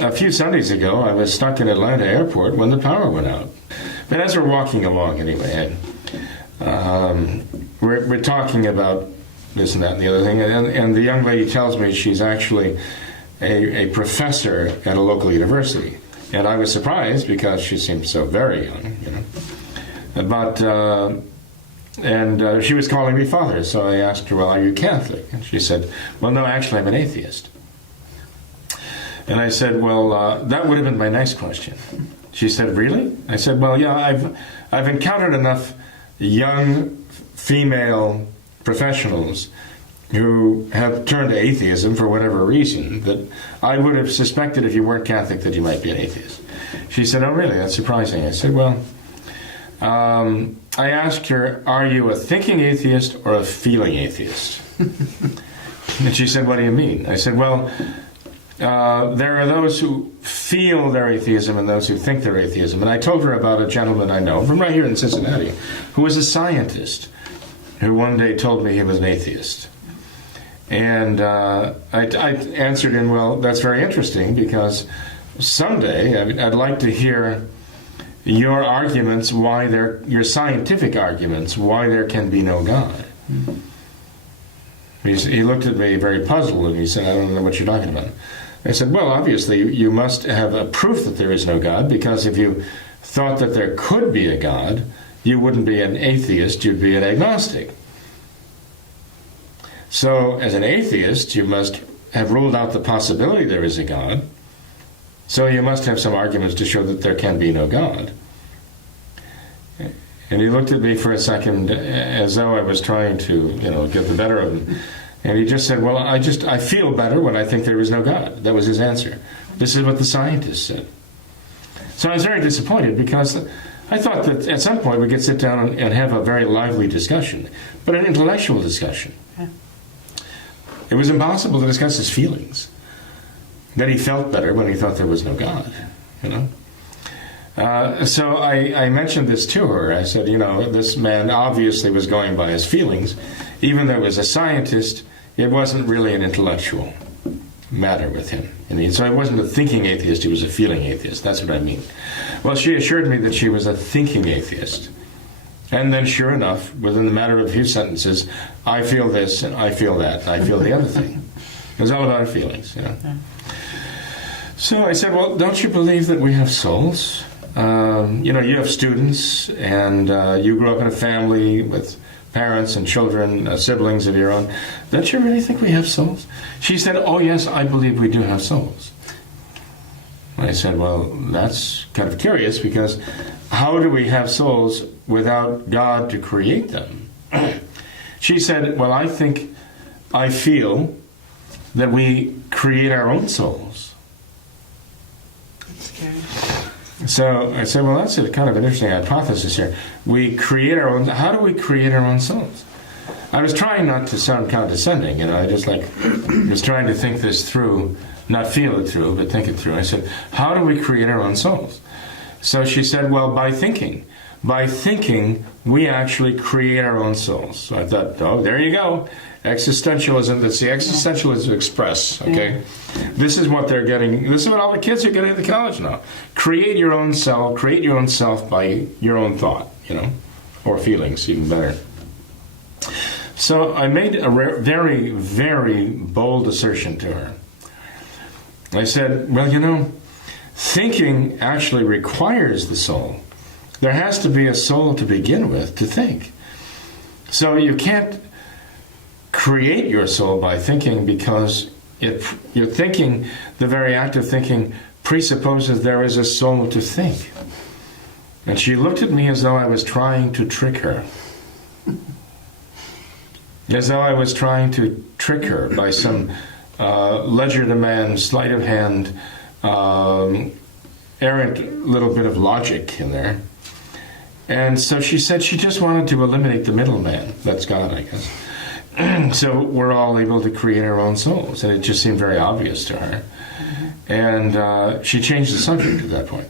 a few Sundays ago, I was stuck in Atlanta airport when the power went out. But as we're walking along anyway, we're talking about this and that and the other thing, and the young lady tells me she's actually a professor at a local university. And I was surprised because she seemed so very young, you know. But, she was calling me father, so I asked her, well, are you Catholic? And she said, well, no, actually, I'm an atheist. And I said, well, that would have been my next question. She said, really? I said, well, yeah, I've encountered enough young female professionals who have turned to atheism for whatever reason that I would have suspected if you weren't Catholic that you might be an atheist. She said, oh, really? That's surprising. I said, well, I asked her, are you a thinking atheist or a feeling atheist? And she said, what do you mean? I said, well, there are those who feel their atheism and those who think they're atheism. And I told her about a gentleman I know from right here in Cincinnati who was a scientist who one day told me he was an atheist. And I answered him, well, that's very interesting because someday I'd like to hear your arguments, your scientific arguments, why there can be no God. He looked at me very puzzled and he said, I don't know what you're talking about. I said, well, obviously you must have a proof that there is no God, because if you thought that there could be a God, you wouldn't be an atheist, you'd be an agnostic. So as an atheist, you must have ruled out the possibility there is a God. So you must have some arguments to show that there can be no God. And he looked at me for a second as though I was trying to, get the better of him. And he just said, well, I feel better when I think there is no God. That was his answer. This is what the scientists said. So I was very disappointed because I thought that at some point we could sit down and have a very lively discussion, but an intellectual discussion. Yeah. It was impossible to discuss his feelings, that he felt better when he thought there was no God, So I mentioned this to her. I said, this man obviously was going by his feelings. Even though he was a scientist, it wasn't really an intellectual matter with him. So he wasn't a thinking atheist, he was a feeling atheist. That's what I mean. Well, she assured me that she was a thinking atheist. And then sure enough, within the matter of a few sentences, I feel this, and I feel that, and I feel the other thing. It was all about her feelings, So I said, well, don't you believe that we have souls? You have students, and you grew up in a family with parents and children, siblings of your own. Don't you really think we have souls? She said, oh, yes, I believe we do have souls. I said, well, that's kind of curious, because how do we have souls without God to create them? She said, well, I feel that we create our own souls. That's scary. So I said, well, that's a kind of an interesting hypothesis here. We create our own. How do we create our own souls? I was trying not to sound condescending, I just was trying to think this through, not feel it through, but think it through. I said, how do we create our own souls? So she said, well, by thinking. By thinking, we actually create our own souls. So I thought, oh, there you go. Existentialism, that's the Existentialism Express, okay? This is what they're getting, this is what all the kids are getting at the college now. Create your own self, create your own self by your own thought, or feelings, even better. So I made a very, very bold assertion to her. I said, well, thinking actually requires the soul. There has to be a soul to begin with to think. So you can't create your soul by thinking, because you're thinking, the very act of thinking presupposes there is a soul to think. And she looked at me as though I was trying to trick her. As though I was trying to trick her by some legerdemain, sleight of hand, errant little bit of logic in there. And so she said she just wanted to eliminate the middleman. That's God, I guess. So we're all able to create our own souls. And it just seemed very obvious to her. And she changed the subject at that point.